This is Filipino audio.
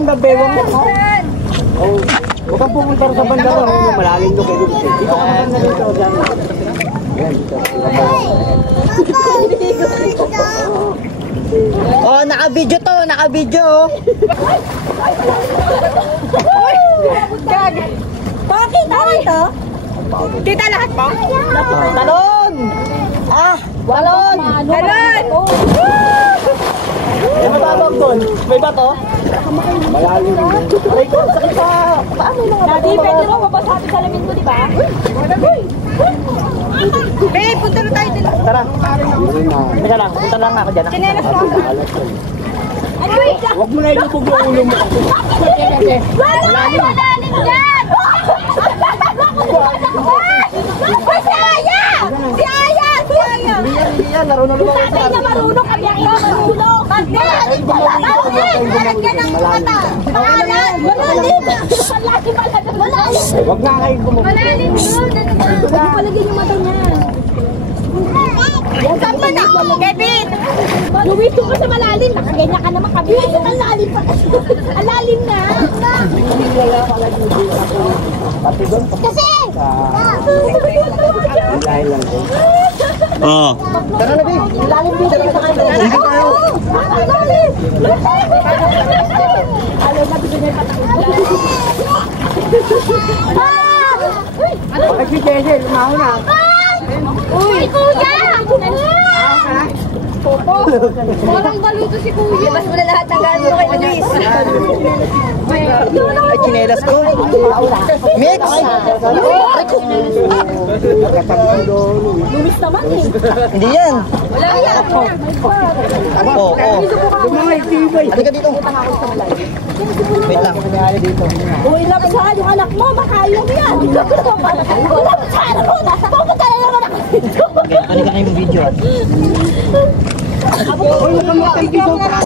ang babewang mo. Oh, huwag kang pumunta sa banda ko. Malalim doon kayo. Dito ka naman na dito. Ayan, dito. Oh, naka-video to, naka-video. Gag. Bakit? Ano ito? Kita lahat ba? Talon! Ah, talon! Talon! May bato doon. May bato? Malalim doon. Aray ko, sakit pa. Paano lang? Dati, pwede mo mabasa sa salamin ko, di ba? Babe, punta na tayo dito. Tara. Teka lang, punta lang ako dyan. Chinelas mo. Ano wait lang? Huwag mo na ilubog yung ulo mo. Malalim dyan! Si Aya! Si Aya! Si Aya! Hindi yan, laro na lumang Tatay na marunong, kami ang ina marunong. Malalim pa lang. Lalagyan ng mata. Malalim. Malalim. Malalim. Huwag na kayo bumaba. Malalim yun. Huwag mo palagyan yung mata niya. Saan ba na? Kevin! Luwito ka sa malalim. Nakaganyan ka naman kami. Ang lalim pa. Ang lalim na. Pati doon. Kasi! Dahil lang doon. Oo. Tara na, babe. Lalim dito sa kanto. Hindi tayo. Ang lalim! Alam na, gusto niya Bakit si Jesse? Lumaho na. Uy, kuya! Popo! Parang baluto si kuya. Labas mo na lahat ng gano'n kay Luis. Ay, chinelas ko. Mix! Luis naman eh. Hindi yan. Wala yan. Oo, oo. Lumangay, tibay. Halika dito. Wait lang. Uy, labas sa yung anak mo. Makayong yan. Labas sa anak mo. Pupunta na naman ako dito. Halika na yung video. Uy, huwag kang magkaibigan.